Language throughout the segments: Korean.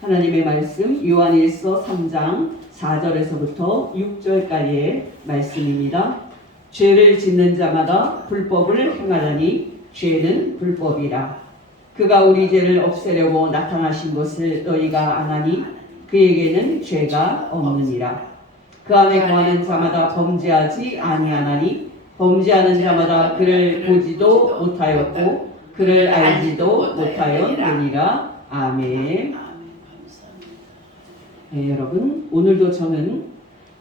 하나님의 말씀 요한일서 3장 4절에서부터 6절까지의 말씀입니다. 죄를 짓는 자마다 불법을 행하나니 죄는 불법이라. 그가 우리 죄를 없애려고 나타나신 것을 너희가 아나니 그에게는 죄가 없느니라. 그 안에 거하는 자마다 범죄하지 아니하나니 범죄하는 자마다 그를 보지도 못하였고 그를 알지도 못하였느니라. 아멘. 네, 여러분, 오늘도 저는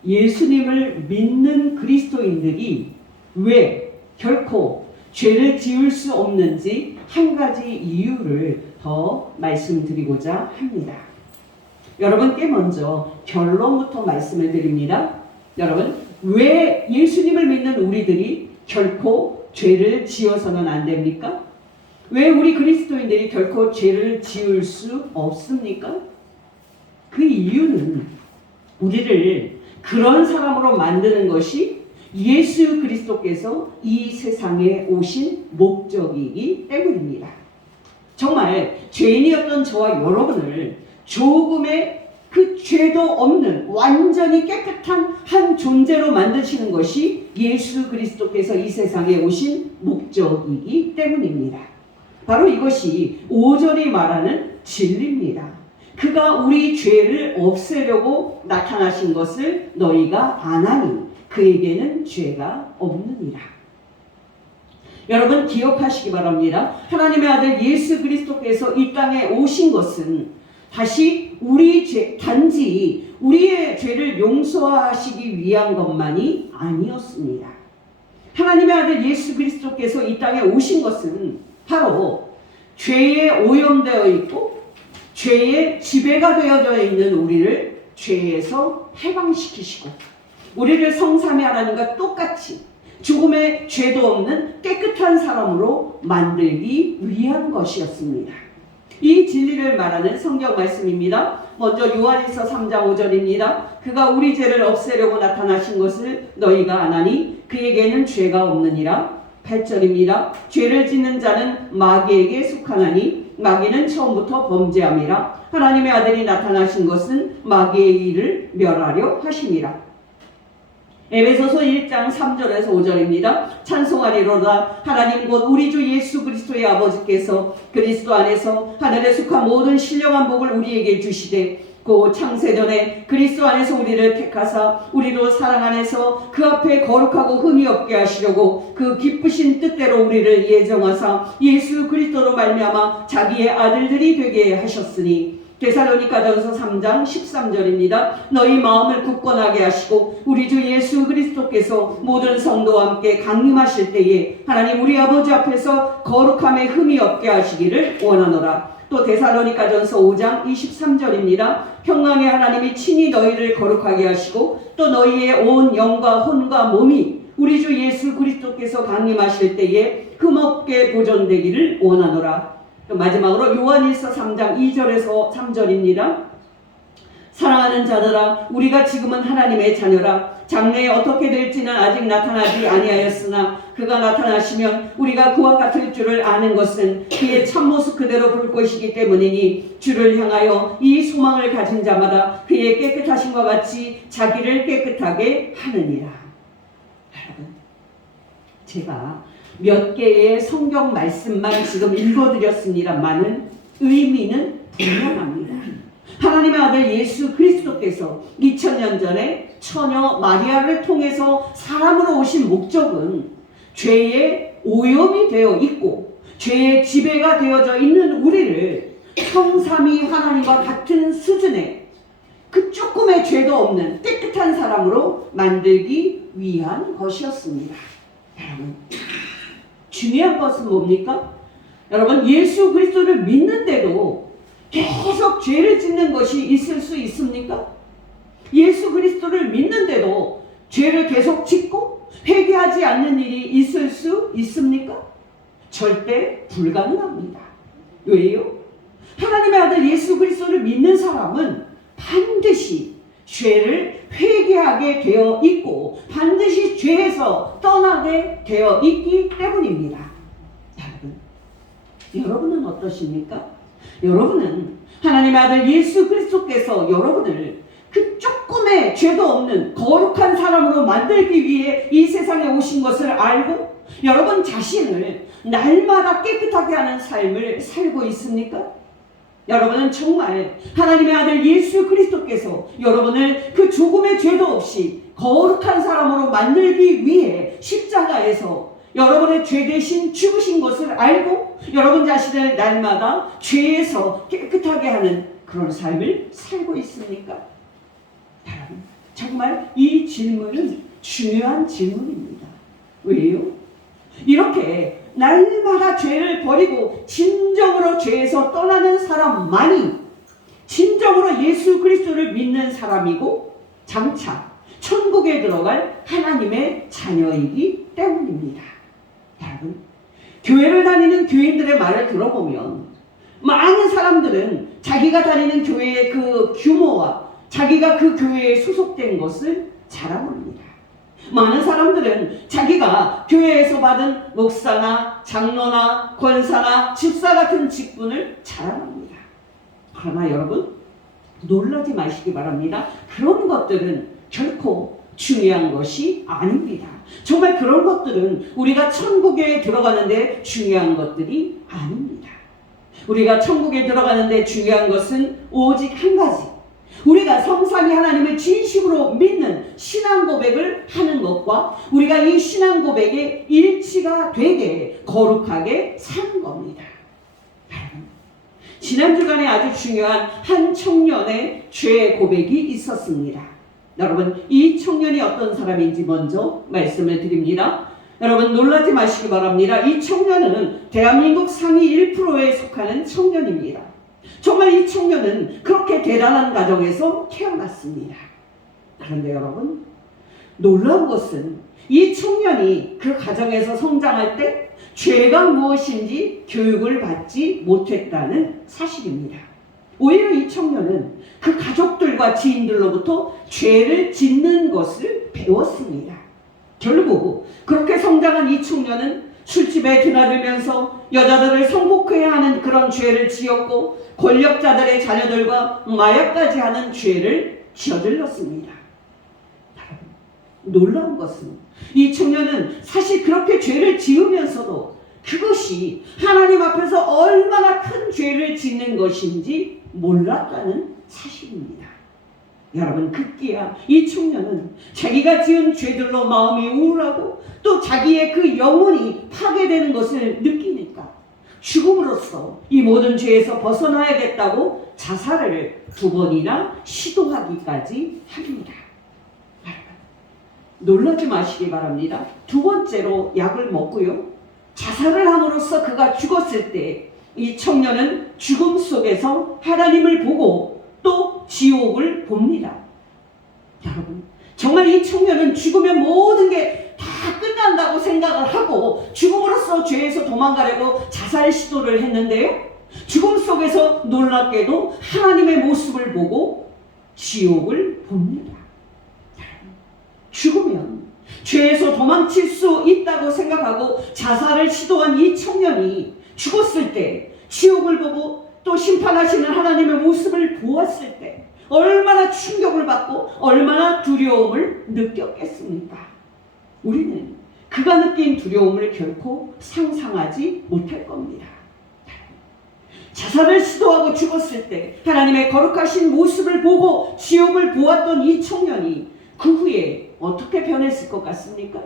예수님을 믿는 그리스도인들이 왜 결코 죄를 지을 수 없는지 한 가지 이유를 더 말씀드리고자 합니다. 여러분께 먼저 결론부터 말씀을 드립니다. 여러분, 왜 예수님을 믿는 우리들이 결코 죄를 지어서는 안 됩니까? 왜 우리 그리스도인들이 결코 죄를 지을 수 없습니까? 그 이유는 우리를 그런 사람으로 만드는 것이 예수 그리스도께서 이 세상에 오신 목적이기 때문입니다. 정말 죄인이었던 저와 여러분을 조금의 그 죄도 없는 완전히 깨끗한 한 존재로 만드시는 것이 예수 그리스도께서 이 세상에 오신 목적이기 때문입니다. 바로 이것이 5절이 말하는 진리입니다. 그가 우리 죄를 없애려고 나타나신 것을 너희가 아나니 그에게는 죄가 없느니라. 여러분 기억하시기 바랍니다. 하나님의 아들 예수 그리스도께서 이 땅에 오신 것은 다시 단지 우리의 죄를 용서하시기 위한 것만이 아니었습니다. 하나님의 아들 예수 그리스도께서 이 땅에 오신 것은 바로 죄에 오염되어 있고 죄의 지배가 되어져 있는 우리를 죄에서 해방시키시고 우리를 성삼위 하나님과 똑같이 조금의 죄도 없는 깨끗한 사람으로 만들기 위한 것이었습니다. 이 진리를 말하는 성경 말씀입니다. 먼저 요한일서 3장 5절입니다. 그가 우리 죄를 없애려고 나타나신 것을 너희가 아나니 그에게는 죄가 없느니라. 8절입니다. 죄를 짓는 자는 마귀에게 속하나니 마귀는 처음부터 범죄함이라. 하나님의 아들이 나타나신 것은 마귀의 일을 멸하려 하심이라. 에베소서 1장 3절에서 5절입니다. 찬송하리로다. 하나님 곧 우리 주 예수 그리스도의 아버지께서 그리스도 안에서 하늘에 속한 모든 신령한 복을 우리에게 주시되 그 창세전에 그리스도 안에서 우리를 택하사 우리로 사랑 안에서 그 앞에 거룩하고 흠이 없게 하시려고 그 기쁘신 뜻대로 우리를 예정하사 예수 그리스도로 말미암아 자기의 아들들이 되게 하셨으니 데살로니가전서 3장 13절입니다. 너희 마음을 굳건하게 하시고 우리 주 예수 그리스도께서 모든 성도와 함께 강림하실 때에 하나님 우리 아버지 앞에서 거룩함에 흠이 없게 하시기를 원하노라. 또 데살로니가전서 5장 23절입니다. 평강의 하나님이 친히 너희를 거룩하게 하시고 또 너희의 온 영과 혼과 몸이 우리 주 예수 그리스도께서 강림하실 때에 흠없게 보존되기를 원하노라. 또 마지막으로 요한일서 3장 2절에서 3절입니다. 사랑하는 자들아 우리가 지금은 하나님의 자녀라. 장래에 어떻게 될지는 아직 나타나지 아니하였으나 그가 나타나시면 우리가 그와 같을 줄을 아는 것은 그의 참모습 그대로 볼 것이기 때문이니 주를 향하여 이 소망을 가진 자마다 그의 깨끗하심과 같이 자기를 깨끗하게 하느니라. 여러분, 제가 몇 개의 성경 말씀만 지금 읽어드렸습니다만은 의미는 분명합니다. 하나님의 아들 예수 그리스도께서 2000년 전에 처녀 마리아를 통해서 사람으로 오신 목적은 죄의 오염이 되어 있고 죄의 지배가 되어져 있는 우리를 성삼위 하나님과 같은 수준의 그 조금의 죄도 없는 깨끗한 사람으로 만들기 위한 것이었습니다. 여러분, 중요한 것은 뭡니까? 여러분, 예수 그리스도를 믿는데도 계속 죄를 짓는 것이 있을 수 있습니까? 예수 그리스도를 믿는데도 죄를 계속 짓고 회개하지 않는 일이 있을 수 있습니까? 절대 불가능합니다. 왜요? 하나님의 아들 예수 그리스도를 믿는 사람은 반드시 죄를 회개하게 되어 있고 반드시 죄에서 떠나게 되어 있기 때문입니다. 여러분은 어떠십니까? 여러분은 하나님의 아들 예수 그리스도께서 여러분을 그 조금의 죄도 없는 거룩한 사람으로 만들기 위해 이 세상에 오신 것을 알고 여러분 자신을 날마다 깨끗하게 하는 삶을 살고 있습니까? 여러분은 정말 하나님의 아들 예수 그리스도께서 여러분을 그 조금의 죄도 없이 거룩한 사람으로 만들기 위해 십자가에서 여러분의 죄 대신 죽으신 것을 알고 여러분 자신을 날마다 죄에서 깨끗하게 하는 그런 삶을 살고 있습니까? 여러분, 정말 이 질문은 중요한 질문입니다. 왜요? 이렇게 날마다 죄를 버리고 진정으로 죄에서 떠나는 사람만이 진정으로 예수 그리스도를 믿는 사람이고 장차 천국에 들어갈 하나님의 자녀이기 때문입니다. 여러분, 교회를 다니는 교인들의 말을 들어보면 많은 사람들은 자기가 다니는 교회의 그 규모와 자기가 그 교회에 소속된 것을 자랑합니다. 많은 사람들은 자기가 교회에서 받은 목사나 장로나 권사나 집사 같은 직분을 자랑합니다. 그러나 여러분, 놀라지 마시기 바랍니다. 그런 것들은 결코 중요한 것이 아닙니다. 정말 그런 것들은 우리가 천국에 들어가는데 중요한 것들이 아닙니다. 우리가 천국에 들어가는데 중요한 것은 오직 한 가지, 우리가 성삼위 하나님을 진심으로 믿는 신앙 고백을 하는 것과 우리가 이 신앙 고백에 일치가 되게 거룩하게 사는 겁니다. 지난 주간에 아주 중요한 한 청년의 죄 고백이 있었습니다. 여러분, 이 청년이 어떤 사람인지 먼저 말씀을 드립니다. 여러분, 놀라지 마시기 바랍니다. 이 청년은 대한민국 상위 1%에 속하는 청년입니다. 정말 이 청년은 그렇게 대단한 가정에서 태어났습니다. 그런데 여러분, 놀라운 것은 이 청년이 그 가정에서 성장할 때 죄가 무엇인지 교육을 받지 못했다는 사실입니다. 오히려 이 청년은 그 가족들과 지인들로부터 죄를 짓는 것을 배웠습니다. 결국 그렇게 성장한 이 청년은 술집에 드나들면서 여자들을 성폭해야 하는 그런 죄를 지었고 권력자들의 자녀들과 마약까지 하는 죄를 저질렀습니다. 놀라운 것은 이 청년은 사실 그렇게 죄를 지으면서도 그것이 하나님 앞에서 얼마나 큰 죄를 짓는 것인지 몰랐다는 사실입니다. 여러분, 급기야 이 청년은 자기가 지은 죄들로 마음이 우울하고 또 자기의 그 영혼이 파괴되는 것을 느끼니까 죽음으로써 이 모든 죄에서 벗어나야겠다고 자살을 2번이나 시도하기까지 합니다. 놀라지 마시기 바랍니다. 2번째로 약을 먹고요, 자살을 함으로써 그가 죽었을 때 이 청년은 죽음 속에서 하나님을 보고 또 지옥을 봅니다. 여러분, 정말 이 청년은 죽으면 모든 게 다 끝난다고 생각을 하고 죽음으로써 죄에서 도망가려고 자살 시도를 했는데요, 죽음 속에서 놀랍게도 하나님의 모습을 보고 지옥을 봅니다. 죽으면 죄에서 도망칠 수 있다고 생각하고 자살을 시도한 이 청년이 죽었을 때 지옥을 보고 또 심판하시는 하나님의 모습을 보았을 때 얼마나 충격을 받고 얼마나 두려움을 느꼈겠습니까? 우리는 그가 느낀 두려움을 결코 상상하지 못할 겁니다. 자살을 시도하고 죽었을 때 하나님의 거룩하신 모습을 보고 지옥을 보았던 이 청년이 그 후에 어떻게 변했을 것 같습니까?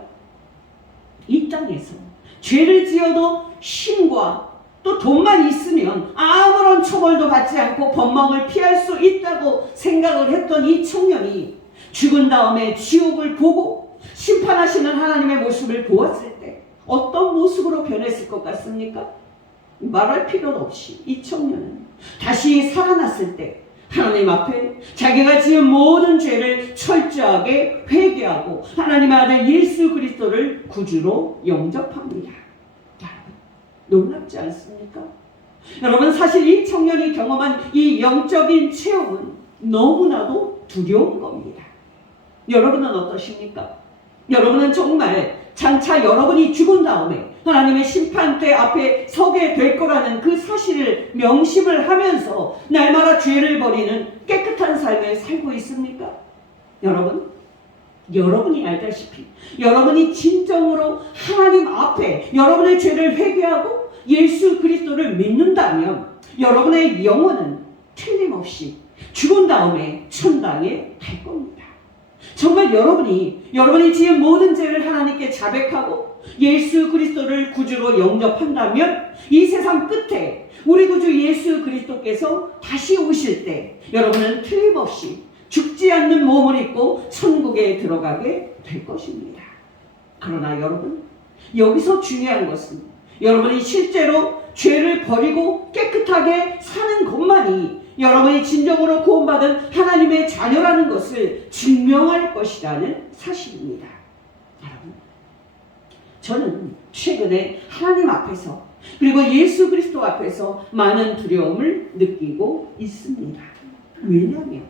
이 땅에서 죄를 지어도 힘과 또 돈만 있으면 아무런 처벌도 받지 않고 법망을 피할 수 있다고 생각을 했던 이 청년이 죽은 다음에 지옥을 보고 심판하시는 하나님의 모습을 보았을 때 어떤 모습으로 변했을 것 같습니까? 말할 필요는 없이 이 청년은 다시 살아났을 때 하나님 앞에 자기가 지은 모든 죄를 철저하게 회개하고 하나님의 아들 예수 그리스도를 구주로 영접합니다. 놀랍지 않습니까? 여러분, 사실 이 청년이 경험한 이 영적인 체험은 너무나도 두려운 겁니다. 여러분은 어떠십니까? 여러분은 정말 장차 여러분이 죽은 다음에 하나님의 심판대 앞에 서게 될 거라는 그 사실을 명심을 하면서 날마다 죄를 버리는 깨끗한 삶을 살고 있습니까? 여러분이 알다시피 여러분이 진정으로 하나님 앞에 여러분의 죄를 회개하고 예수 그리스도를 믿는다면 여러분의 영혼은 틀림없이 죽은 다음에 천당에 갈 겁니다. 정말 여러분이 지은 모든 죄를 하나님께 자백하고 예수 그리스도를 구주로 영접한다면 이 세상 끝에 우리 구주 예수 그리스도께서 다시 오실 때 여러분은 틀림없이 죽지 않는 몸을 입고 천국에 들어가게 될 것입니다. 그러나 여러분, 여기서 중요한 것은 여러분이 실제로 죄를 버리고 깨끗하게 사는 것만이 여러분이 진정으로 구원받은 하나님의 자녀라는 것을 증명할 것이라는 사실입니다. 여러분, 저는 최근에 하나님 앞에서 그리고 예수 그리스도 앞에서 많은 두려움을 느끼고 있습니다. 왜냐하면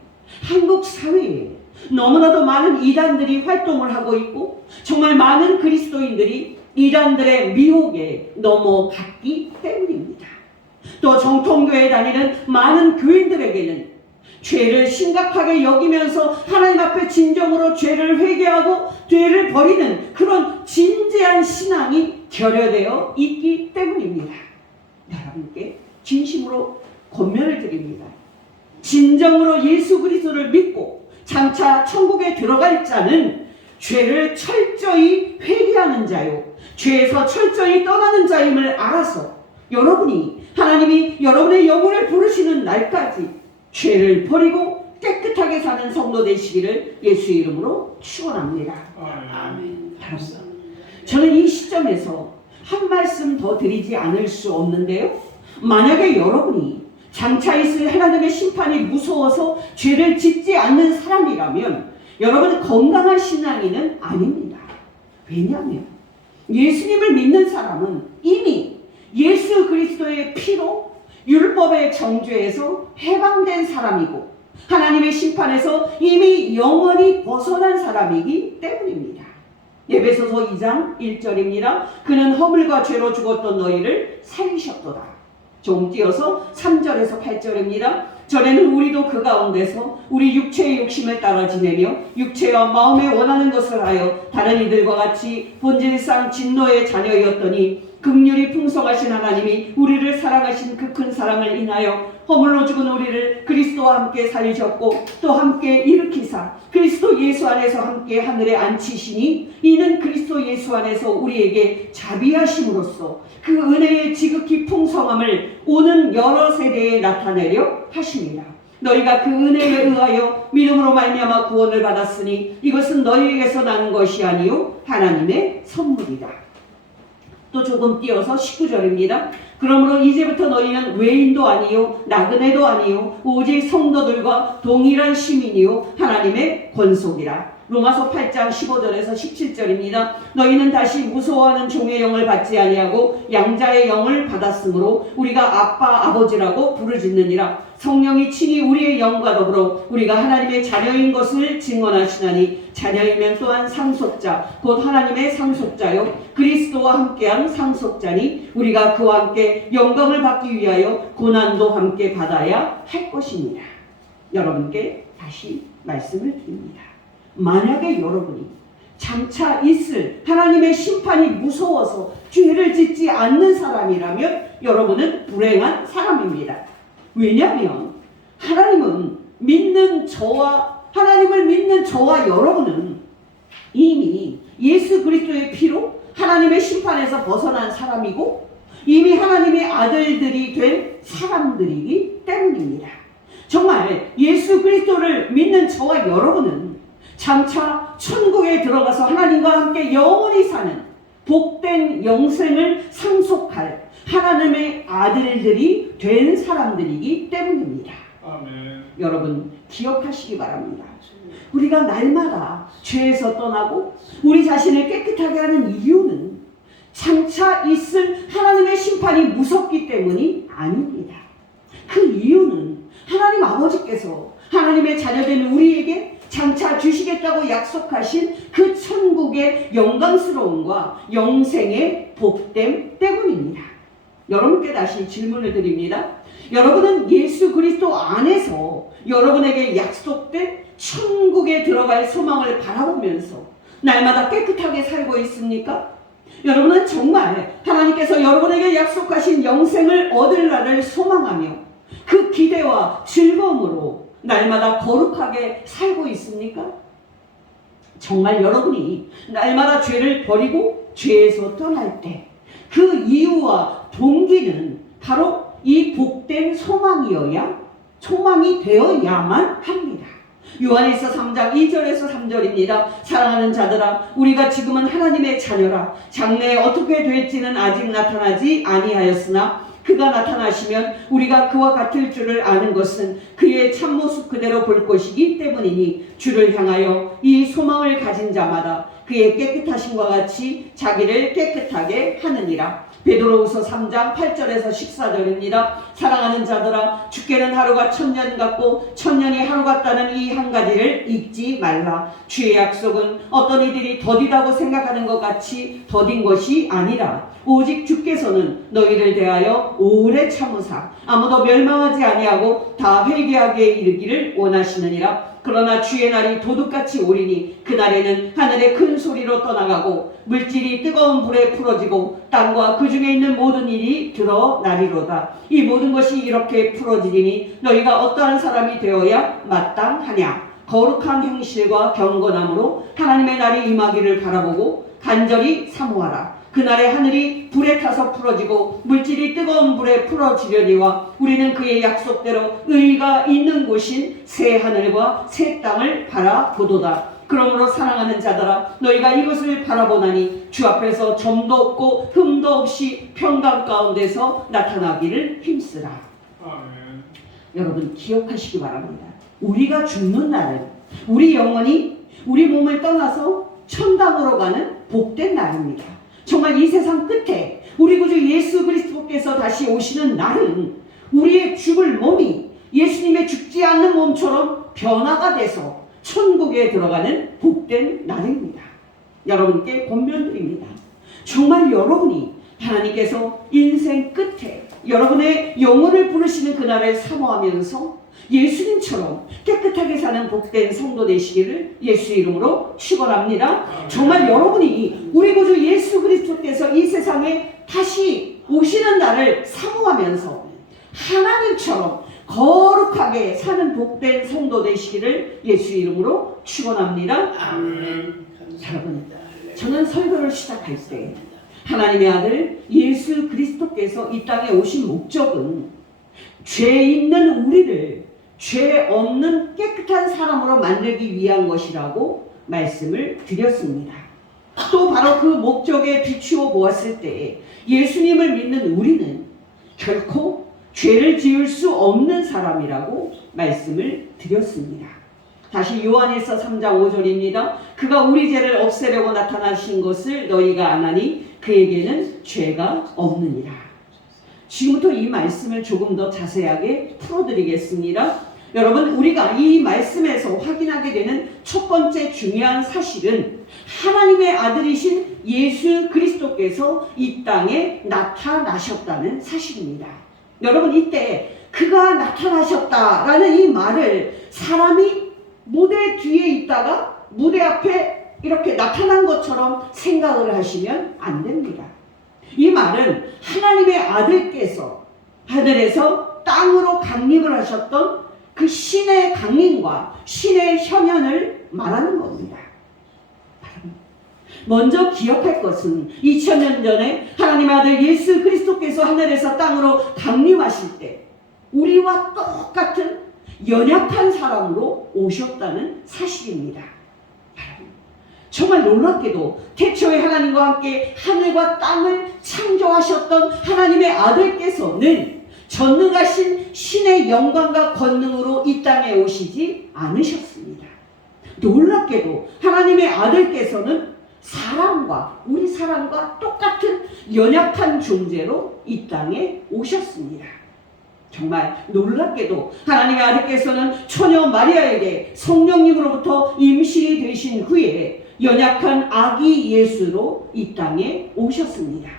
한국 사회에 너무나도 많은 이단들이 활동을 하고 있고 정말 많은 그리스도인들이 이단들의 미혹에 넘어갔기 때문입니다. 또 정통교회에 다니는 많은 교인들에게는 죄를 심각하게 여기면서 하나님 앞에 진정으로 죄를 회개하고 죄를 버리는 그런 진지한 신앙이 결여되어 있기 때문입니다. 여러분께 진심으로 권면을 드립니다. 진정으로 예수 그리스도를 믿고 장차 천국에 들어갈 자는 죄를 철저히 회개하는 자요, 죄에서 철저히 떠나는 자임을 알아서 하나님이 여러분의 영혼을 부르시는 날까지 죄를 버리고 깨끗하게 사는 성도 되시기를 예수의 이름으로 축원합니다. 아멘. 저는 이 시점에서 한 말씀 더 드리지 않을 수 없는데요. 만약에 여러분이 장차 있을 하나님의 심판이 무서워서 죄를 짓지 않는 사람이라면 여러분 건강한 신앙인은 아닙니다. 왜냐하면 예수님을 믿는 사람은 이미 예수 그리스도의 피로 율법의 정죄에서 해방된 사람이고 하나님의 심판에서 이미 영원히 벗어난 사람이기 때문입니다. 에베소서 2장 1절입니다. 그는 허물과 죄로 죽었던 너희를 살리셨도다. 좀 띄어서 3절에서 8절입니다. 전에는 우리도 그 가운데서 우리 육체의 욕심을 따라 지내며 육체와 마음에 원하는 것을 하여 다른 이들과 같이 본질상 진노의 자녀였더니 긍휼이 풍성하신 하나님이 우리를 사랑하신 그 큰 사랑을 인하여 허물로 죽은 우리를 그리스도와 함께 살리셨고 또 함께 일으키사 그리스도 예수 안에서 함께 하늘에 앉히시니 이는 그리스도 예수 안에서 우리에게 자비하심으로써 그 은혜의 지극히 풍성함을 오는 여러 세대에 나타내려 하십니다. 너희가 그 은혜에 의하여 믿음으로 말미암아 구원을 받았으니 이것은 너희에게서 나는 것이 아니요 하나님의 선물이다. 또 조금 띄어서 19절입니다. 그러므로 이제부터 너희는 외인도 아니요 나그네도 아니요 오직 성도들과 동일한 시민이요 하나님의 권속이라. 로마서 8장 15절에서 17절입니다. 너희는 다시 무서워하는 종의 영을 받지 아니하고 양자의 영을 받았으므로 우리가 아빠 아버지라고 부르짖느니라. 성령이 친히 우리의 영과 더불어 우리가 하나님의 자녀인 것을 증언하시나니 자녀이면 또한 상속자 곧 하나님의 상속자요 그리스도와 함께한 상속자니 우리가 그와 함께 영광을 받기 위하여 고난도 함께 받아야 할 것입니다. 여러분께 다시 말씀을 드립니다. 만약에 여러분이 장차 있을 하나님의 심판이 무서워서 죄를 짓지 않는 사람이라면 여러분은 불행한 사람입니다. 왜냐하면 하나님을 믿는 저와 여러분은 이미 예수 그리스도의 피로 하나님의 심판에서 벗어난 사람이고 이미 하나님의 아들들이 된 사람들이기 때문입니다. 정말 예수 그리스도를 믿는 저와 여러분은 장차 천국에 들어가서 하나님과 함께 영원히 사는 복된 영생을 상속할 하나님의 아들들이 된 사람들이기 때문입니다. 아멘. 여러분 기억하시기 바랍니다. 우리가 날마다 죄에서 떠나고 우리 자신을 깨끗하게 하는 이유는 장차 있을 하나님의 심판이 무섭기 때문이 아닙니다. 그 이유는 하나님 아버지께서 하나님의 자녀된 우리에게 장차 주시겠다고 약속하신 그 천국의 영광스러움과 영생의 복됨 때문입니다. 여러분께 다시 질문을 드립니다. 여러분은 예수 그리스도 안에서 여러분에게 약속된 천국에 들어갈 소망을 바라보면서 날마다 깨끗하게 살고 있습니까? 여러분은 정말 하나님께서 여러분에게 약속하신 영생을 얻을 날을 소망하며 그 기대와 즐거움으로 날마다 거룩하게 살고 있습니까? 정말 여러분이 날마다 죄를 버리고 죄에서 떠날 때 그 이유와 동기는 바로 이 복된 소망이 되어야만 합니다. 요한일서 3장 2절에서 3절입니다. 사랑하는 자들아, 우리가 지금은 하나님의 자녀라. 장래에 어떻게 될지는 아직 나타나지 아니하였으나 그가 나타나시면 우리가 그와 같을 줄을 아는 것은 그의 참모습 그대로 볼 것이기 때문이니 주를 향하여 이 소망을 가진 자마다 그의 깨끗하심과 같이 자기를 깨끗하게 하느니라. 베드로후서 3장 8절에서 14절입니다. 사랑하는 자들아, 주께는 하루가 1000년 같고 1000년이 하루 같다는 이 한 가지를 잊지 말라. 주의 약속은 어떤 이들이 더디다고 생각하는 것 같이 더딘 것이 아니라 오직 주께서는 너희를 대하여 오래 참으사 아무도 멸망하지 아니하고 다 회개하게 이르기를 원하시느니라. 그러나 주의 날이 도둑같이 오리니 그날에는 하늘에 큰 소리로 떠나가고 물질이 뜨거운 불에 풀어지고 땅과 그 중에 있는 모든 일이 드러나리로다. 이 모든 것이 이렇게 풀어지리니 너희가 어떠한 사람이 되어야 마땅하냐? 거룩한 행실과 경건함으로 하나님의 날이 임하기를 바라보고 간절히 사모하라. 그날에 하늘이 불에 타서 풀어지고 물질이 뜨거운 불에 풀어지려니와 우리는 그의 약속대로 의가 있는 곳인 새 하늘과 새 땅을 바라보도다. 그러므로 사랑하는 자들아, 너희가 이것을 바라보나니 주 앞에서 점도 없고 흠도 없이 평강 가운데서 나타나기를 힘쓰라. 아멘. 여러분 기억하시기 바랍니다. 우리가 죽는 날은 우리 영혼이 우리 몸을 떠나서 천당으로 가는 복된 날입니다. 정말 이 세상 끝에 우리 구주 예수 그리스도께서 다시 오시는 날은 우리의 죽을 몸이 예수님의 죽지 않는 몸처럼 변화가 돼서 천국에 들어가는 복된 날입니다. 여러분께 권면드립니다. 정말 여러분이 하나님께서 인생 끝에 여러분의 영혼을 부르시는 그날을 사모하면서 예수님처럼 깨끗하게 사는 복된 성도 되시기를 예수 이름으로 축원합니다. 정말 여러분이 우리 구주 예수 그리스도께서 이 세상에 다시 오시는 날을 사모하면서 하나님처럼 거룩하게 사는 복된 성도 되시기를 예수 이름으로 축원합니다. 아멘. 여러분, 저는 설교를 시작할 때 하나님의 아들 예수 그리스도께서 이 땅에 오신 목적은 죄 있는 우리를 죄 없는 깨끗한 사람으로 만들기 위한 것이라고 말씀을 드렸습니다. 또 바로 그 목적에 비추어 보았을 때 예수님을 믿는 우리는 결코 죄를 지을 수 없는 사람이라고 말씀을 드렸습니다. 다시 요한일서 3장 5절입니다. 그가 우리 죄를 없애려고 나타나신 것을 너희가 아나니 그에게는 죄가 없느니라. 지금부터 이 말씀을 조금 더 자세하게 풀어드리겠습니다. 여러분, 우리가 이 말씀에서 확인하게 되는 첫 번째 중요한 사실은 하나님의 아들이신 예수 그리스도께서 이 땅에 나타나셨다는 사실입니다. 여러분, 이때 그가 나타나셨다라는 이 말을 사람이 무대 뒤에 있다가 무대 앞에 이렇게 나타난 것처럼 생각을 하시면 안 됩니다. 이 말은 하나님의 아들께서 하늘에서 땅으로 강림을 하셨던 그 신의 강림과 신의 현현을 말하는 겁니다. 먼저 기억할 것은 2000년 전에 하나님의 아들 예수 그리스도께서 하늘에서 땅으로 강림하실 때 우리와 똑같은 연약한 사람으로 오셨다는 사실입니다. 정말 놀랍게도 태초에 하나님과 함께 하늘과 땅을 창조하셨던 하나님의 아들께서는 전능하신 신의 영광과 권능으로 이 땅에 오시지 않으셨습니다. 놀랍게도 하나님의 아들께서는 우리 사람과 똑같은 연약한 존재로 이 땅에 오셨습니다. 정말 놀랍게도 하나님의 아들께서는 처녀 마리아에게 성령님으로부터 임신이 되신 후에 연약한 아기 예수로 이 땅에 오셨습니다.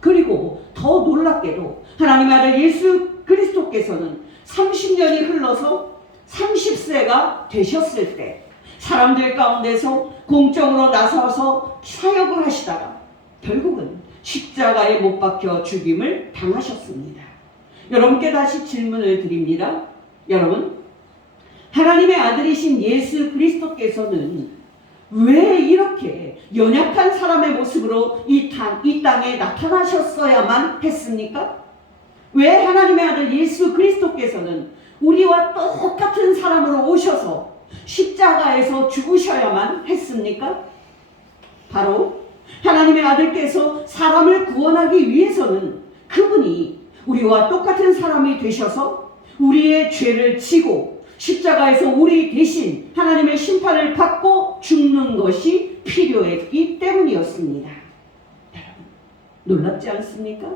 그리고 더 놀랍게도 하나님의 아들 예수 그리스도께서는 30년이 흘러서 30세가 되셨을 때 사람들 가운데서 공적으로 나서서 사역을 하시다가 결국은 십자가에 못 박혀 죽임을 당하셨습니다. 여러분께 다시 질문을 드립니다. 여러분, 하나님의 아들이신 예수 그리스도께서는 왜 이렇게 연약한 사람의 모습으로 이 땅에 나타나셨어야만 했습니까? 왜 하나님의 아들 예수 그리스도께서는 우리와 똑같은 사람으로 오셔서 십자가에서 죽으셔야만 했습니까? 바로 하나님의 아들께서 사람을 구원하기 위해서는 그분이 우리와 똑같은 사람이 되셔서 우리의 죄를 지고 십자가에서 우리 대신 하나님의 심판을 받고 죽는 것이 필요했기 때문이었습니다. 여러분, 놀랍지 않습니까?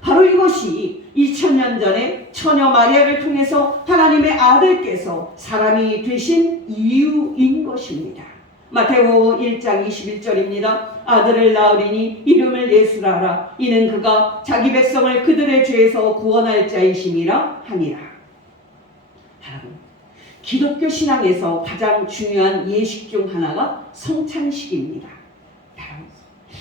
바로 이것이 2000년 전에 처녀 마리아를 통해서 하나님의 아들께서 사람이 되신 이유인 것입니다. 마태복음 1장 21절입니다. 아들을 낳으리니 이름을 예수라 하라. 이는 그가 자기 백성을 그들의 죄에서 구원할 자이심이라 하니라. 여러분, 기독교 신앙에서 가장 중요한 예식 중 하나가 성찬식입니다.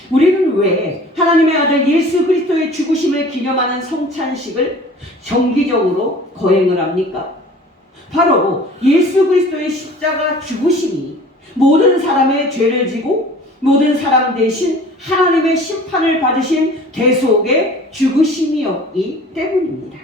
우리는 왜 하나님의 아들 예수 그리스도의 죽으심을 기념하는 성찬식을 정기적으로 거행을 합니까? 바로 예수 그리스도의 십자가 죽으심이 모든 사람의 죄를 지고 모든 사람 대신 하나님의 심판을 받으신 대속의 죽으심이었기 때문입니다.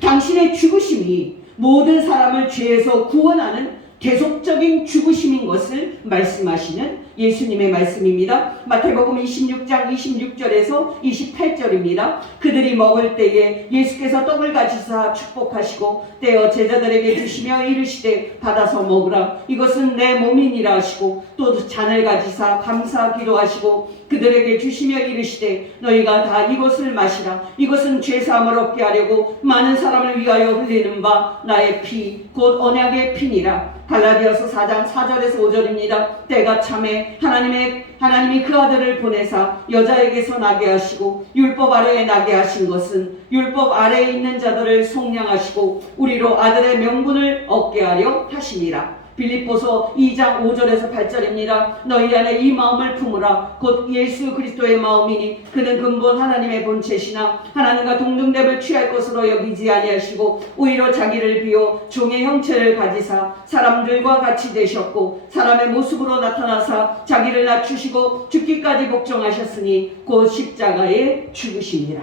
당신의 죽으심이 모든 사람을 죄에서 구원하는 대속적인 죽으심인 것을 말씀하시는 예수님의 말씀입니다. 마태복음 26장 26절에서 28절입니다. 그들이 먹을 때에 예수께서 떡을 가지사 축복하시고 떼어 제자들에게 주시며 이르시되 받아서 먹으라. 이것은 내 몸이니라 하시고 또 잔을 가지사 감사 기도하시고 그들에게 주시며 이르시되 너희가 다 이것을 마시라. 이것은 죄사함을 얻게 하려고 많은 사람을 위하여 흘리는 바 나의 피 곧 언약의 피니라. 갈라디아서 4장 4절에서 5절입니다. 때가 참에 하나님이 그 아들을 보내사 여자에게서 나게 하시고 율법 아래에 나게 하신 것은 율법 아래에 있는 자들을 속량하시고 우리로 아들의 명분을 얻게 하려 하심이라. 빌립보서 2장 5절에서 8절입니다. 너희 안에 이 마음을 품으라. 곧 예수 그리스도의 마음이니 그는 근본 하나님의 본체시나 하나님과 동등됨을 취할 것으로 여기지 아니하시고 오히려 자기를 비워 종의 형체를 가지사 사람들과 같이 되셨고 사람의 모습으로 나타나사 자기를 낮추시고 죽기까지 복종하셨으니 곧 십자가에 죽으심이라.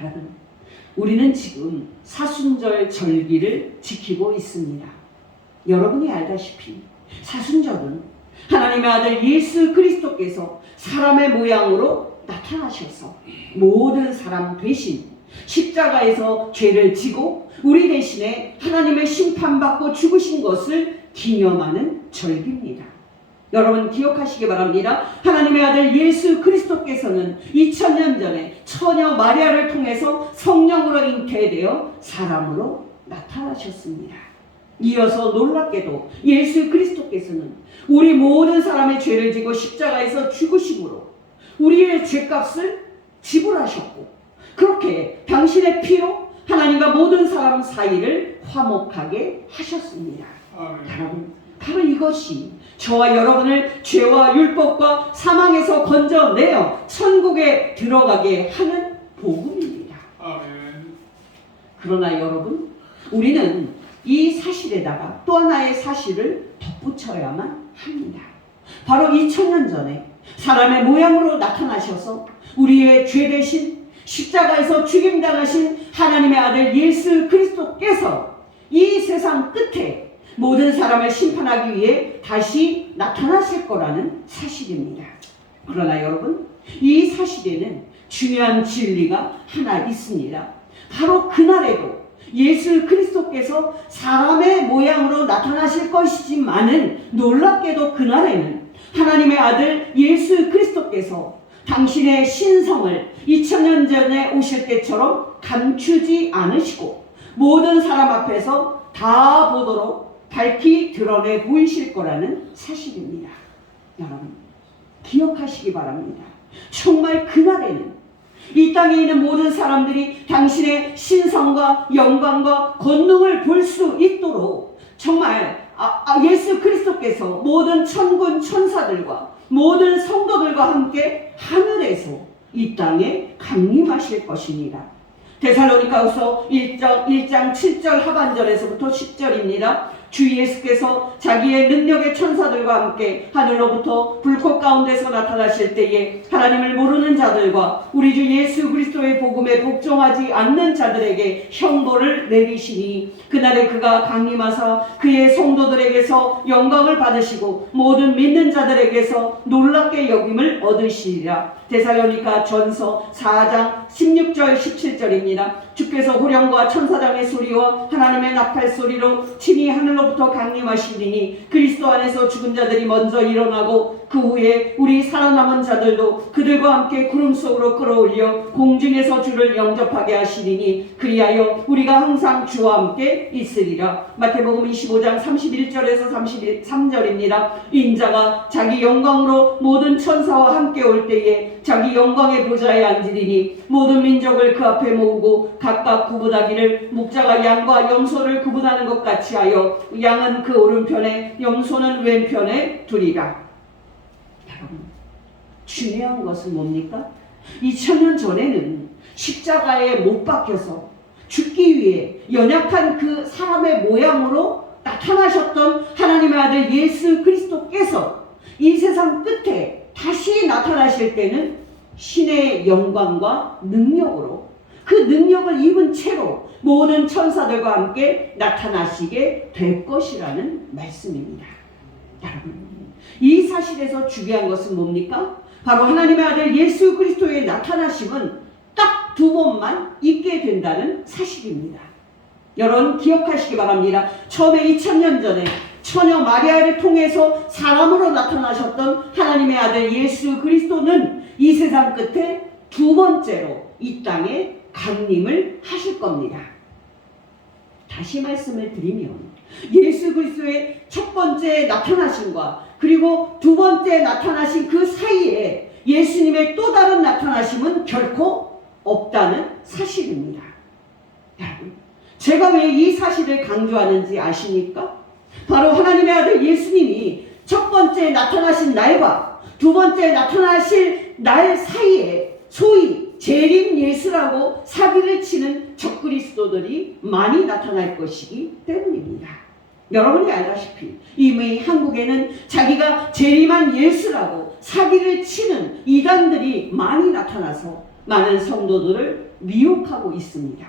여러분, 우리는 지금 사순절 절기를 지키고 있습니다. 여러분이 알다시피 사순절은 하나님의 아들 예수 그리스도께서 사람의 모양으로 나타나셔서 모든 사람 대신 십자가에서 죄를 지고 우리 대신에 하나님의 심판받고 죽으신 것을 기념하는 절기입니다. 여러분 기억하시기 바랍니다. 하나님의 아들 예수 그리스도께서는 2000년 전에 처녀 마리아를 통해서 성령으로 잉태되어 사람으로 나타나셨습니다. 이어서 놀랍게도 예수 그리스도께서는 우리 모든 사람의 죄를 지고 십자가에서 죽으심으로 우리의 죄값을 지불하셨고 그렇게 당신의 피로 하나님과 모든 사람 사이를 화목하게 하셨습니다. 여러분, 바로 이것이 저와 여러분을 죄와 율법과 사망에서 건져내어 천국에 들어가게 하는 복음입니다. 그러나 여러분, 우리는 이 사실에다가 또 하나의 사실을 덧붙여야만 합니다. 바로 2000년 전에 사람의 모양으로 나타나셔서 우리의 죄 대신 십자가에서 죽임당하신 하나님의 아들 예수 그리스도께서 이 세상 끝에 모든 사람을 심판하기 위해 다시 나타나실 거라는 사실입니다. 그러나 여러분, 이 사실에는 중요한 진리가 하나 있습니다. 바로 그날에도 예수 그리스도께서 사람의 모양으로 나타나실 것이지만은 놀랍게도 그날에는 하나님의 아들 예수 그리스도께서 당신의 신성을 2000년 전에 오실 때처럼 감추지 않으시고 모든 사람 앞에서 다 보도록 밝히 드러내 보이실 거라는 사실입니다. 여러분 기억하시기 바랍니다. 정말 그날에는 이 땅에 있는 모든 사람들이 당신의 신성과 영광과 권능을 볼 수 있도록 정말 예수 그리스도께서 모든 천군 천사들과 모든 성도들과 함께 하늘에서 이 땅에 강림하실 것입니다. 데살로니가후서 1장 7절 하반절에서부터 10절입니다. 주 예수께서 자기의 능력의 천사들과 함께 하늘로부터 불꽃 가운데서 나타나실 때에 하나님을 모르는 자들과 우리 주 예수 그리스도의 복음에 복종하지 않는 자들에게 형벌을 내리시니 그날에 그가 강림하사 그의 성도들에게서 영광을 받으시고 모든 믿는 자들에게서 놀랍게 여김을 얻으시리라. 데살로니가 전서 4장 16절 17절입니다. 주께서 호령과 천사장의 소리와 하나님의 나팔 소리로 친히 하늘로부터 강림하시리니 그리스도 안에서 죽은 자들이 먼저 일어나고 그 후에 우리 살아남은 자들도 그들과 함께 구름 속으로 끌어올려 공중에서 주를 영접하게 하시리니 그리하여 우리가 항상 주와 함께 있으리라. 마태복음 25장 31절에서 33절입니다. 인자가 자기 영광으로 모든 천사와 함께 올 때에 자기 영광의 보좌에 앉으리니 모든 민족을 그 앞에 모으고 각각 구분하기를 목자가 양과 염소를 구분하는 것 같이 하여 양은 그 오른편에 염소는 왼편에 두리라. 여러분 중요한 것은 뭡니까? 2000년 전에는 십자가에 못 박혀서 죽기 위해 연약한 그 사람의 모양으로 나타나셨던 하나님의 아들 예수 그리스도께서 이 세상 끝에 다시 나타나실 때는 신의 영광과 능력으로 그 능력을 입은 채로 모든 천사들과 함께 나타나시게 될 것이라는 말씀입니다. 여러분 이 사실에서 중요한 것은 뭡니까? 바로 하나님의 아들 예수 그리스도의 나타나심은 딱 2번만 있게 된다는 사실입니다. 여러분 기억하시기 바랍니다. 처음에 2000년 전에 처녀 마리아를 통해서 사람으로 나타나셨던 하나님의 아들 예수 그리스도는 이 세상 끝에 2번째로 이 땅에 강림을 하실 겁니다. 다시 말씀을 드리면 예수 그리스도의 첫 번째 나타나심과 그리고 2번째 나타나신 그 사이에 예수님의 또 다른 나타나심은 결코 없다는 사실입니다. 여러분 제가 왜 이 사실을 강조하는지 아십니까? 바로 하나님의 아들 예수님이 첫 번째 나타나신 날과 2번째 나타나실 날 사이에 소위 재림 예수라고 사기를 치는 적그리스도들이 많이 나타날 것이기 때문입니다. 여러분이 알다시피 이미 한국에는 자기가 재림한 예수라고 사기를 치는 이단들이 많이 나타나서 많은 성도들을 미혹하고 있습니다.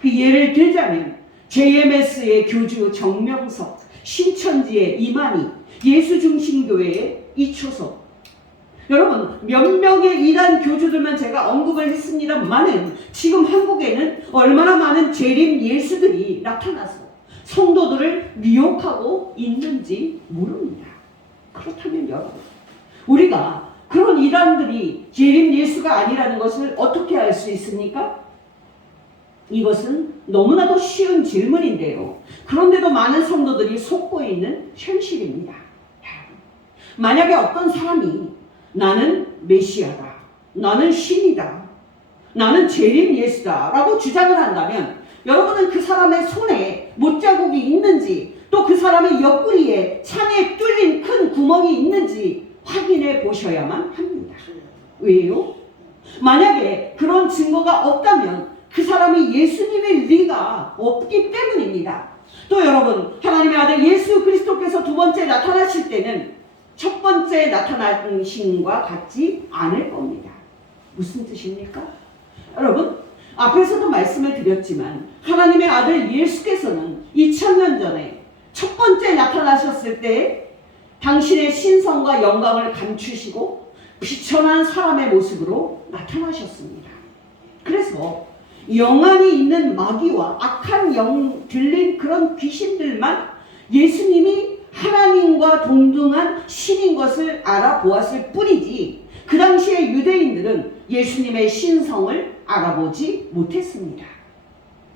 그 예를 들자면 JMS의 교주 정명석, 신천지의 이만희, 예수중심교회의 이초석. 여러분 몇 명의 이단 교주들만 제가 언급을 했습니다만은 지금 한국에는 얼마나 많은 재림 예수들이 나타나서 성도들을 미혹하고 있는지 모릅니다. 그렇다면 여러분 우리가 그런 이단들이 재림 예수가 아니라는 것을 어떻게 알 수 있습니까? 이것은 너무나도 쉬운 질문인데요. 그런데도 많은 성도들이 속고 있는 현실입니다. 만약에 어떤 사람이 나는 메시아다, 나는 신이다, 나는 재림 예수다 라고 주장을 한다면 여러분은 그 사람의 손에 못자국이 있는지 또 그 사람의 옆구리에 창에 뚫린 큰 구멍이 있는지 확인해 보셔야만 합니다. 왜요? 만약에 그런 증거가 없다면 그 사람이 예수님일 리가 없기 때문입니다. 또 여러분 하나님의 아들 예수 그리스도께서 2번째 나타나실 때는 첫 번째 나타나심과 같지 않을 겁니다. 무슨 뜻입니까? 여러분 앞에서도 말씀을 드렸지만 하나님의 아들 예수께서는 2000년 전에 첫 번째 나타나셨을 때 당신의 신성과 영광을 감추시고 비천한 사람의 모습으로 나타나셨습니다. 그래서 영안이 있는 마귀와 악한 영 들린 그런 귀신들만 예수님이 하나님과 동등한 신인 것을 알아보았을 뿐이지 그 당시에 유대인들은 예수님의 신성을 알아보지 못했습니다.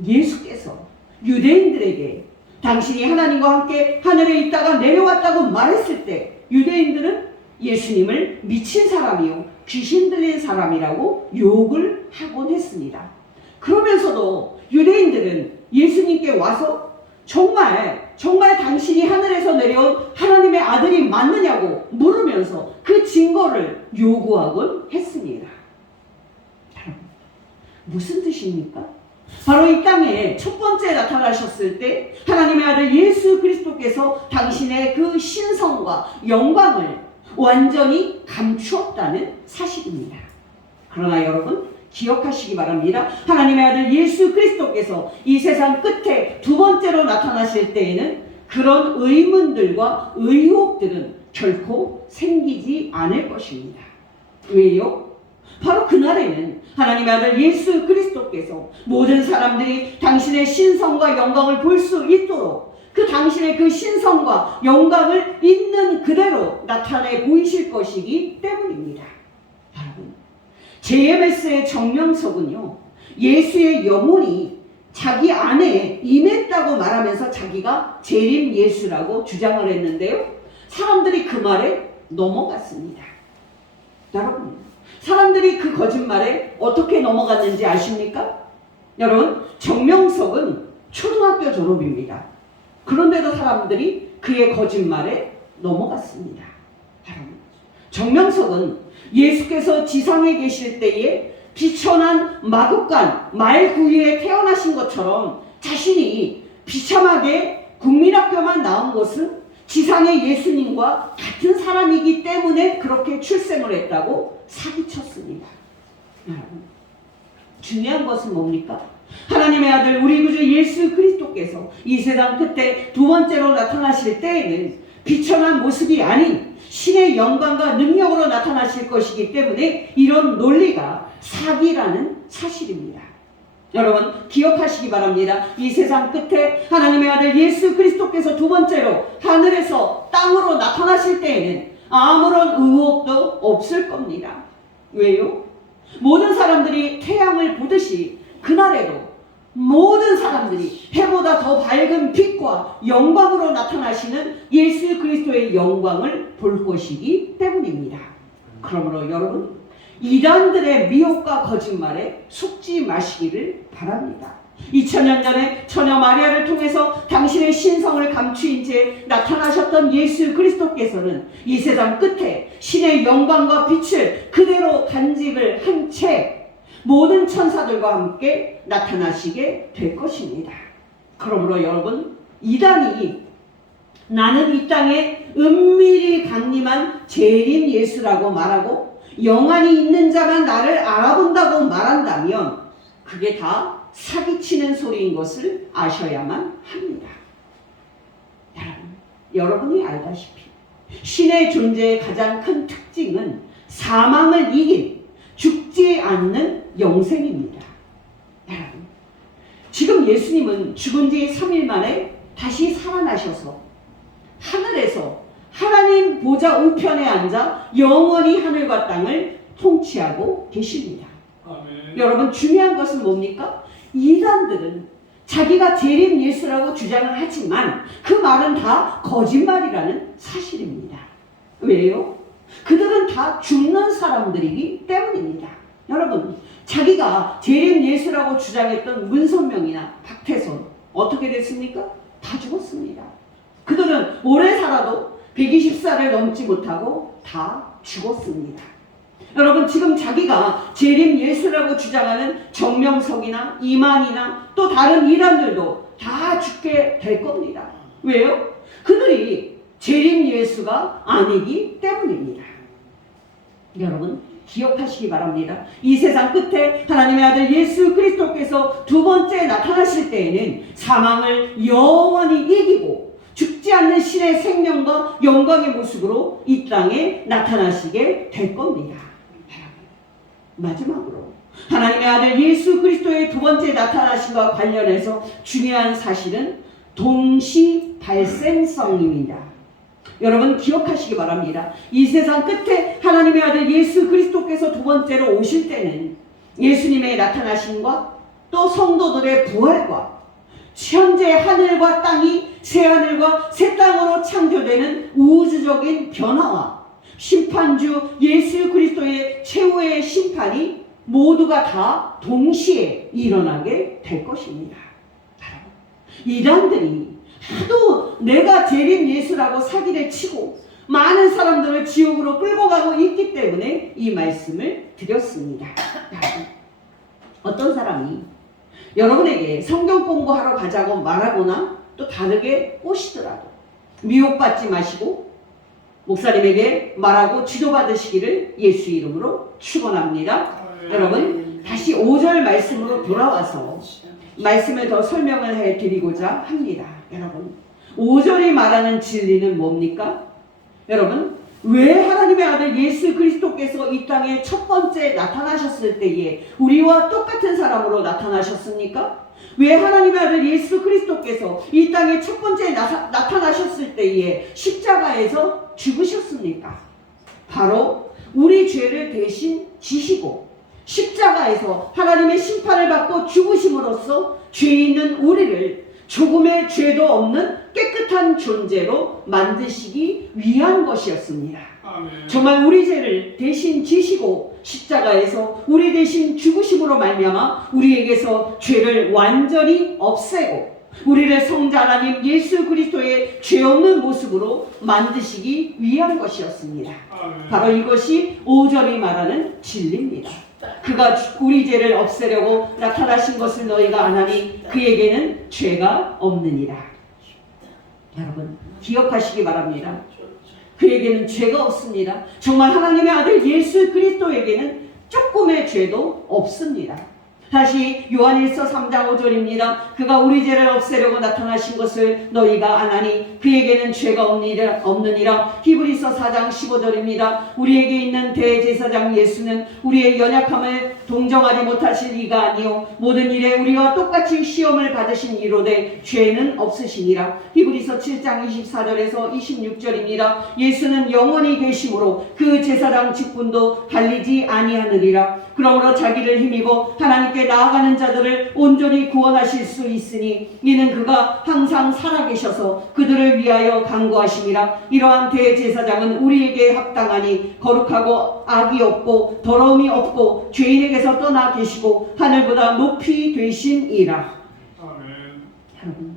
예수께서 유대인들에게 당신이 하나님과 함께 하늘에 있다가 내려왔다고 말했을 때 유대인들은 예수님을 미친 사람이요 귀신 들린 사람이라고 욕을 하곤 했습니다. 그러면서도 유대인들은 예수님께 와서 정말 당신이 하늘에서 내려온 하나님의 아들이 맞느냐고 물으면서 그 증거를 요구하곤 했습니다. 무슨 뜻입니까? 바로 이 땅에 첫 번째 나타나셨을 때 하나님의 아들 예수 그리스도께서 당신의 그 신성과 영광을 완전히 감추었다는 사실입니다. 그러나 여러분 기억하시기 바랍니다. 하나님의 아들 예수 그리스도께서 이 세상 끝에 두 번째로 나타나실 때에는 그런 의문들과 의혹들은 결코 생기지 않을 것입니다. 왜요? 바로 그날에는 하나님의 아들 예수 그리스도께서 모든 사람들이 당신의 신성과 영광을 볼 수 있도록 그 당신의 그 신성과 영광을 있는 그대로 나타내 보이실 것이기 때문입니다. 여러분, JMS의 정명석은요, 예수의 영혼이 자기 안에 임했다고 말하면서 자기가 재림 예수라고 주장을 했는데요, 사람들이 그 말에 넘어갔습니다. 여러분, 사람들이 그 거짓말에 어떻게 넘어갔는지 아십니까? 여러분, 정명석은 초등학교 졸업입니다. 그런데도 사람들이 그의 거짓말에 넘어갔습니다. 여러분, 정명석은 예수께서 지상에 계실 때에 비천한 마국간 말구유에 태어나신 것처럼 자신이 비참하게 국민학교만 나온 것은 지상의 예수님과 같은 사람이기 때문에 그렇게 출생을 했다고 사기쳤습니다. 중요한 것은 뭡니까? 하나님의 아들 우리 구주 예수 그리스도께서 이 세상 끝에 두 번째로 나타나실 때에는 비천한 모습이 아닌 신의 영광과 능력으로 나타나실 것이기 때문에 이런 논리가 사기라는 사실입니다. 여러분 기억하시기 바랍니다. 이 세상 끝에 하나님의 아들 예수 그리스도께서 두 번째로 하늘에서 땅으로 나타나실 때에는 아무런 의혹도 없을 겁니다. 왜요? 모든 사람들이 태양을 보듯이 그날에도 모든 사람들이 해보다 더 밝은 빛과 영광으로 나타나시는 예수 그리스도의 영광을 볼 것이기 때문입니다. 그러므로 여러분 이단들의 미혹과 거짓말에 속지 마시기를 바랍니다. 2000년 전에 처녀 마리아를 통해서 당신의 신성을 감추인 채 나타나셨던 예수 그리스도께서는 이 세상 끝에 신의 영광과 빛을 그대로 간직을 한 채 모든 천사들과 함께 나타나시게 될 것입니다. 그러므로 여러분 이단이 나는 이 땅에 은밀히 강림한 재림 예수라고 말하고 영안이 있는 자만 나를 알아본다고 말한다면 그게 다 사기치는 소리인 것을 아셔야만 합니다. 여러분이 알다시피 신의 존재의 가장 큰 특징은 사망을 이긴 죽지 않는 영생입니다. 지금 예수님은 죽은 지 3일 만에 다시 살아나셔서 하늘에서 하나님 보좌 우편에 앉아 영원히 하늘과 땅을 통치하고 계십니다. 아멘. 여러분 중요한 것은 뭡니까? 이단들은 자기가 재림 예수라고 주장을 하지만 그 말은 다 거짓말이라는 사실입니다. 왜요? 그들은 다 죽는 사람들이기 때문입니다. 여러분 자기가 재림 예수라고 주장했던 문선명이나 박태선 어떻게 됐습니까? 다 죽었습니다. 그들은 오래 살아도 120살을 넘지 못하고 다 죽었습니다. 여러분 지금 자기가 재림 예수라고 주장하는 정명석이나 이만희나 또 다른 이단들도 다 죽게 될 겁니다. 왜요? 그들이 재림 예수가 아니기 때문입니다. 여러분 기억하시기 바랍니다. 이 세상 끝에 하나님의 아들 예수 그리스도께서 두 번째 나타나실 때에는 사망을 영원히 이기고 죽지 않는 신의 생명과 영광의 모습으로 이 땅에 나타나시게 될 겁니다. 마지막으로 하나님의 아들 예수 그리스도의 두 번째 나타나심과 관련해서 중요한 사실은 동시 발생성입니다. 여러분 기억하시기 바랍니다. 이 세상 끝에 하나님의 아들 예수 그리스도께서 두 번째로 오실 때는 예수님의 나타나심과 또 성도들의 부활과 현재 하늘과 땅이 새 하늘과 새 땅으로 창조되는 우주적인 변화와 심판주 예수 그리스도의 최후의 심판이 모두가 다 동시에 일어나게 될 것입니다. 이단들이 하도 내가 재림 예수라고 사기를 치고 많은 사람들을 지옥으로 끌고 가고 있기 때문에 이 말씀을 드렸습니다. 어떤 사람이 여러분에게 성경 공부하러 가자고 말하거나 또 다르게 꼬시더라도 미혹받지 마시고 목사님에게 말하고 지도받으시기를 예수 이름으로 축원합니다. 여러분 다시 5절 말씀으로 돌아와서 말씀을 더 설명을 해드리고자 합니다. 여러분 5절이 말하는 진리는 뭡니까? 여러분 왜 하나님의 아들 예수 그리스도께서 이 땅에 첫 번째 나타나셨을 때에 우리와 똑같은 사람으로 나타나셨습니까? 왜 하나님의 아들 예수 그리스도께서 이 땅에 첫 번째 나타나셨을 때에 십자가에서 죽으셨습니까? 바로 우리 죄를 대신 지시고 십자가에서 하나님의 심판을 받고 죽으심으로써 죄 있는 우리를 조금의 죄도 없는 깨끗한 존재로 만드시기 위한 것이었습니다. 아멘. 정말 우리 죄를 대신 지시고 십자가에서 우리 대신 죽으심으로 말미암아 우리에게서 죄를 완전히 없애고 우리를 성자 하나님 예수 그리스도의 죄 없는 모습으로 만드시기 위한 것이었습니다. 아멘. 바로 이것이 5절이 말하는 진리입니다. 그가 우리 죄를 없애려고 나타나신 것을 너희가 아나니 그에게는 죄가 없느니라. 여러분 기억하시기 바랍니다. 그에게는 죄가 없습니다. 정말 하나님의 아들 예수 그리스도에게는 조금의 죄도 없습니다. 다시 요한일서 3장 5절입니다. 그가 우리 죄를 없애려고 나타나신 것을 너희가 아나니 그에게는 죄가 없느니라. 히브리서 4장 15절입니다. 우리에게 있는 대제사장 예수는 우리의 연약함을 동정하지 못하실 이가 아니요 모든 일에 우리와 똑같이 시험을 받으신 이로되 죄는 없으시니라. 히브리서 7장 24절에서 26절입니다. 예수는 영원히 계심으로 그 제사장 직분도 갈리지 아니하느니라. 그러므로 자기를 힘입어 하나님께 나아가는 자들을 온전히 구원하실 수 있으니 이는 그가 항상 살아계셔서 그들을 위하여 간구하심이라. 이러한 대제사장은 우리에게 합당하니 거룩하고 악이 없고 더러움이 없고 죄인에게서 떠나 계시고 하늘보다 높이 되심이라. 아멘. 여러분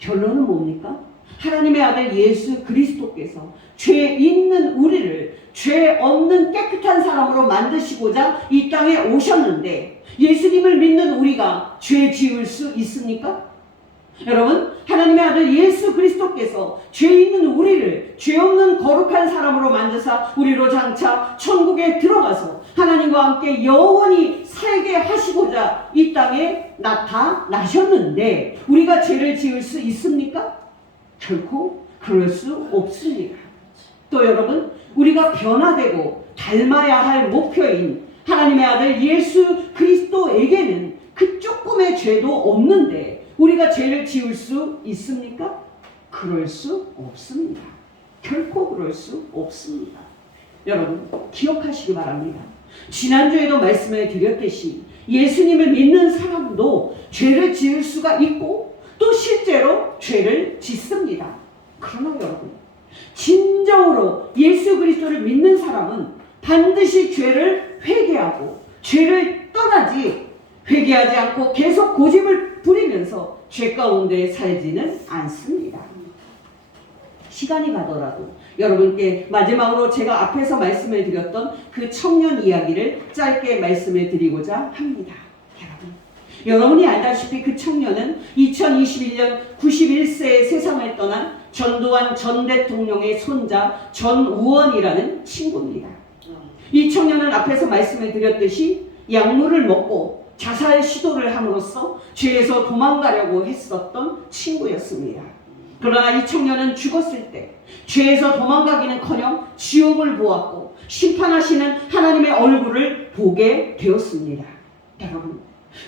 결론은 뭡니까? 하나님의 아들 예수 그리스도께서 죄 있는 우리를 죄 없는 깨끗한 사람으로 만드시고자 이 땅에 오셨는데 예수님을 믿는 우리가 죄 지을 수 있습니까? 여러분 하나님의 아들 예수 그리스도께서 죄 있는 우리를 죄 없는 거룩한 사람으로 만드사 우리로 장차 천국에 들어가서 하나님과 함께 영원히 살게 하시고자 이 땅에 나타나셨는데 우리가 죄를 지을 수 있습니까? 결코 그럴 수 없습니다. 또 여러분 우리가 변화되고 닮아야 할 목표인 하나님의 아들 예수 그리스도에게는 그 조금의 죄도 없는데 우리가 죄를 지을 수 있습니까? 그럴 수 없습니다. 결코 그럴 수 없습니다. 여러분 기억하시기 바랍니다. 지난주에도 말씀을 드렸듯이 예수님을 믿는 사람도 죄를 지을 수가 있고 또 실제로 죄를 짓습니다. 그러나 여러분 진정으로 예수 그리스도를 믿는 사람은 반드시 죄를 회개하고 죄를 떠나지 회개하지 않고 계속 고집을 부리면서 죄 가운데 살지는 않습니다. 시간이 가더라도 여러분께 마지막으로 제가 앞에서 말씀을 드렸던 그 청년 이야기를 짧게 말씀을 드리고자 합니다. 여러분이 알다시피 그 청년은 2021년 91세에 세상을 떠난 전두환 전 대통령의 손자 전우원이라는 친구입니다. 이 청년은 앞에서 말씀을 드렸듯이 약물을 먹고 자살 시도를 함으로써 죄에서 도망가려고 했었던 친구였습니다. 그러나 이 청년은 죽었을 때 죄에서 도망가기는커녕 지옥을 보았고 심판하시는 하나님의 얼굴을 보게 되었습니다. 여러분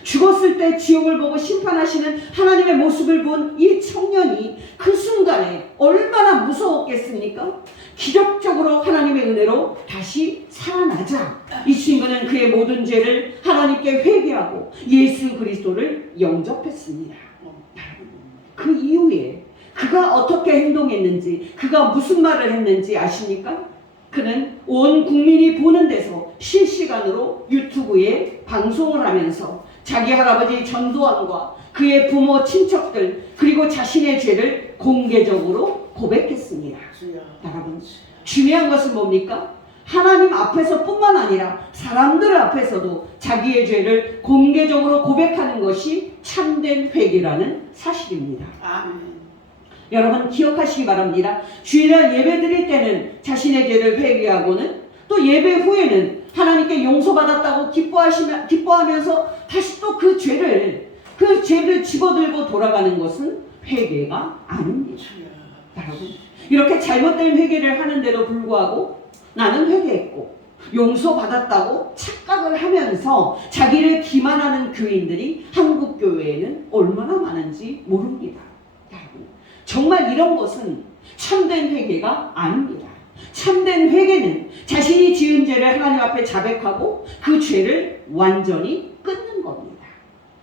죽었을 때 지옥을 보고 심판하시는 하나님의 모습을 본 이 청년이 그 순간에 얼마나 무서웠겠습니까? 했습니까? 기적적으로 하나님의 은혜로 다시 살아나자 이 친구는 그의 모든 죄를 하나님께 회개하고 예수 그리스도를 영접했습니다. 그 이후에 그가 어떻게 행동했는지, 그가 무슨 말을 했는지 아십니까? 그는 온 국민이 보는 데서 실시간으로 유튜브에 방송을 하면서 자기 할아버지 전두환과 그의 부모, 친척들, 그리고 자신의 죄를 공개적으로 고백했습니다. 여러분, 중요한 것은 뭡니까? 하나님 앞에서 뿐만 아니라 사람들 앞에서도 자기의 죄를 공개적으로 고백하는 것이 참된 회개라는 사실입니다. 아멘. 여러분 기억하시기 바랍니다. 주일날 예배 드릴 때는 자신의 죄를 회개하고는 또 예배 후에는 하나님께 용서받았다고 기뻐하면서 다시 또 그 죄를 집어들고 돌아가는 것은 회개가 아닙니다. 여러분, 이렇게 잘못된 회개를 하는데도 불구하고 나는 회개했고 용서받았다고 착각을 하면서 자기를 기만하는 교인들이 한국 교회에는 얼마나 많은지 모릅니다. 여러분, 정말 이런 것은 참된 회개가 아닙니다. 참된 회개는 자신이 지은 죄를 하나님 앞에 자백하고 그 죄를 완전히 끊는 겁니다.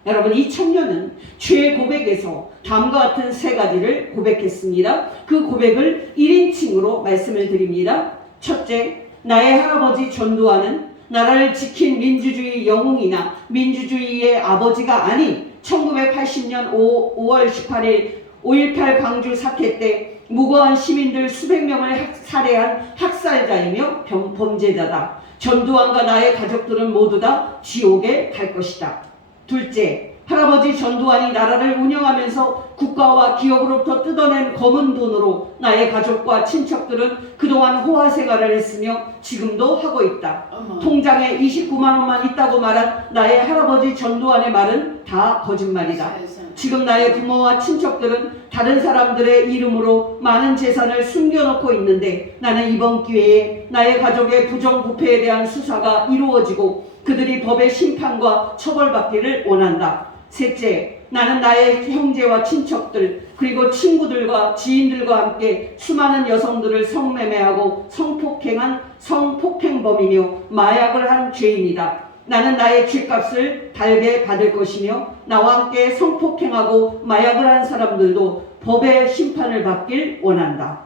여러분, 이 청년은 죄 고백에서 다음과 같은 세 가지를 고백했습니다. 그 고백을 1인칭으로 말씀을 드립니다. 첫째, 나의 할아버지 전두환은 나라를 지킨 민주주의 영웅이나 민주주의의 아버지가 아닌 1980년 5월 18일 5.18 광주 사태 때 무고한 시민들 수백 명을 살해한 학살자이며 범죄자다. 전두환과 나의 가족들은 모두 다 지옥에 갈 것이다. 둘째, 할아버지 전두환이 나라를 운영하면서 국가와 기업으로부터 뜯어낸 검은 돈으로 나의 가족과 친척들은 그동안 호화 생활을 했으며 지금도 하고 있다. 통장에 29만 원만 있다고 말한 나의 할아버지 전두환의 말은 다 거짓말이다. 지금 나의 부모와 친척들은 다른 사람들의 이름으로 많은 재산을 숨겨놓고 있는데 나는 이번 기회에 나의 가족의 부정부패에 대한 수사가 이루어지고 그들이 법의 심판과 처벌받기를 원한다. 셋째, 나는 나의 형제와 친척들 그리고 친구들과 지인들과 함께 수많은 여성들을 성매매하고 성폭행한 성폭행범이며 마약을 한 죄인이다. 나는 나의 죄값을 달게 받을 것이며 나와 함께 성폭행하고 마약을 한 사람들도 법의 심판을 받길 원한다.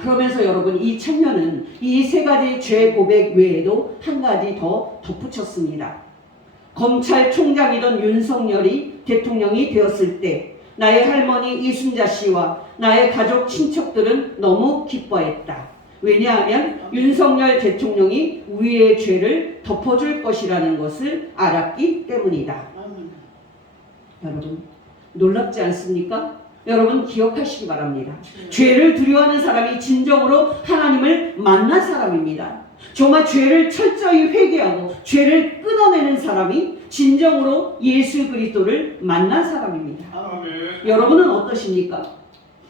그러면서 여러분, 이 청년은 이 세 가지 죄 고백 외에도 한 가지 더 덧붙였습니다. 검찰총장이던 윤석열이 대통령이 되었을 때 나의 할머니 이순자 씨와 나의 가족 친척들은 너무 기뻐했다. 왜냐하면 윤석열 대통령이 우리의 죄를 덮어줄 것이라는 것을 알았기 때문이다. 여러분, 놀랍지 않습니까? 여러분 기억하시기 바랍니다. 죄를 두려워하는 사람이 진정으로 하나님을 만난 사람입니다. 정말 죄를 철저히 회개하고 죄를 끊어내는 사람이 진정으로 예수 그리스도를 만난 사람입니다. 여러분은 어떠십니까?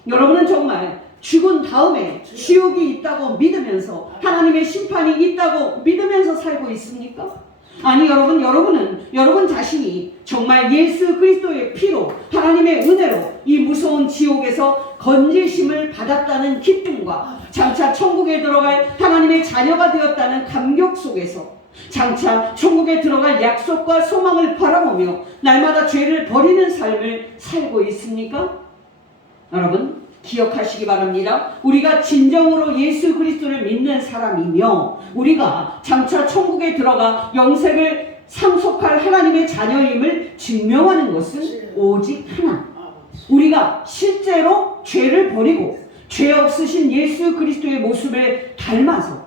여러분은 정말 죽은 다음에 지옥이 있다고 믿으면서 하나님의 심판이 있다고 믿으면서 살고 있습니까? 아니, 여러분은 여러분 자신이 정말 예수 그리스도의 피로 하나님의 은혜로 이 무서운 지옥에서 건지심을 받았다는 기쁨과 장차 천국에 들어갈 하나님의 자녀가 되었다는 감격 속에서 장차 천국에 들어갈 약속과 소망을 바라보며 날마다 죄를 버리는 삶을 살고 있습니까? 여러분 기억하시기 바랍니다. 우리가 진정으로 예수 그리스도를 믿는 사람이며 우리가 장차 천국에 들어가 영생을 상속할 하나님의 자녀임을 증명하는 것은 오직 하나, 우리가 실제로 죄를 버리고 죄 없으신 예수 그리스도의 모습을 닮아서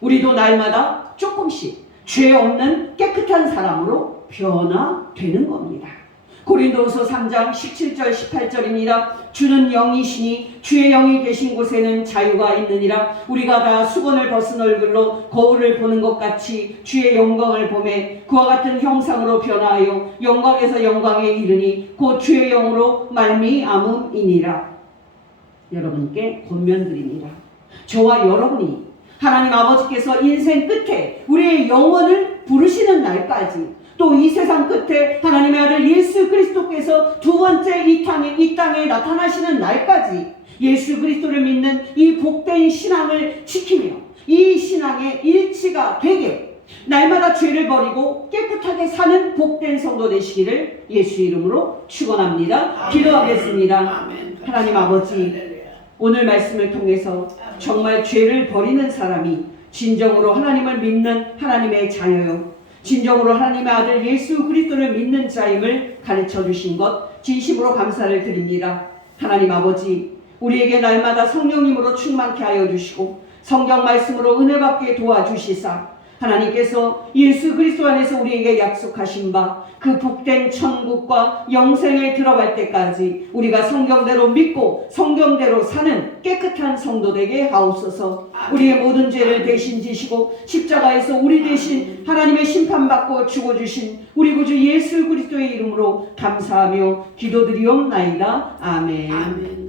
우리도 날마다 조금씩 죄 없는 깨끗한 사람으로 변화되는 겁니다. 고린도후서 3장 17절 18절입니다. 주는 영이시니 주의 영이 계신 곳에는 자유가 있느니라. 우리가 다 수건을 벗은 얼굴로 거울을 보는 것 같이 주의 영광을 보매 그와 같은 형상으로 변화하여 영광에서 영광에 이르니 곧 주의 영으로 말미암음이니라. 여러분께 권면드립니다. 저와 여러분이 하나님 아버지께서 인생 끝에 우리의 영혼을 부르시는 날까지 또 이 세상 끝에 하나님의 아들 예수 그리스도께서 두 번째 이 땅에 나타나시는 날까지 예수 그리스도를 믿는 이 복된 신앙을 지키며 이 신앙의 일치가 되게 날마다 죄를 버리고 깨끗하게 사는 복된 성도 되시기를 예수 이름으로 축원합니다. 기도하겠습니다. 하나님 아버지, 오늘 말씀을 통해서 정말 죄를 버리는 사람이 진정으로 하나님을 믿는 하나님의 자녀요, 진정으로 하나님의 아들 예수 그리스도를 믿는 자임을 가르쳐 주신 것 진심으로 감사를 드립니다. 하나님 아버지, 우리에게 날마다 성령님으로 충만케 하여 주시고 성경 말씀으로 은혜 받게 도와주시사 하나님께서 예수 그리스도 안에서 우리에게 약속하신 바 그 복된 천국과 영생에 들어갈 때까지 우리가 성경대로 믿고 성경대로 사는 깨끗한 성도 되게 하옵소서. 우리의 모든 죄를 대신 지시고 십자가에서 우리 대신 하나님의 심판받고 죽어주신 우리 구주 예수 그리스도의 이름으로 감사하며 기도드리옵나이다. 아멘.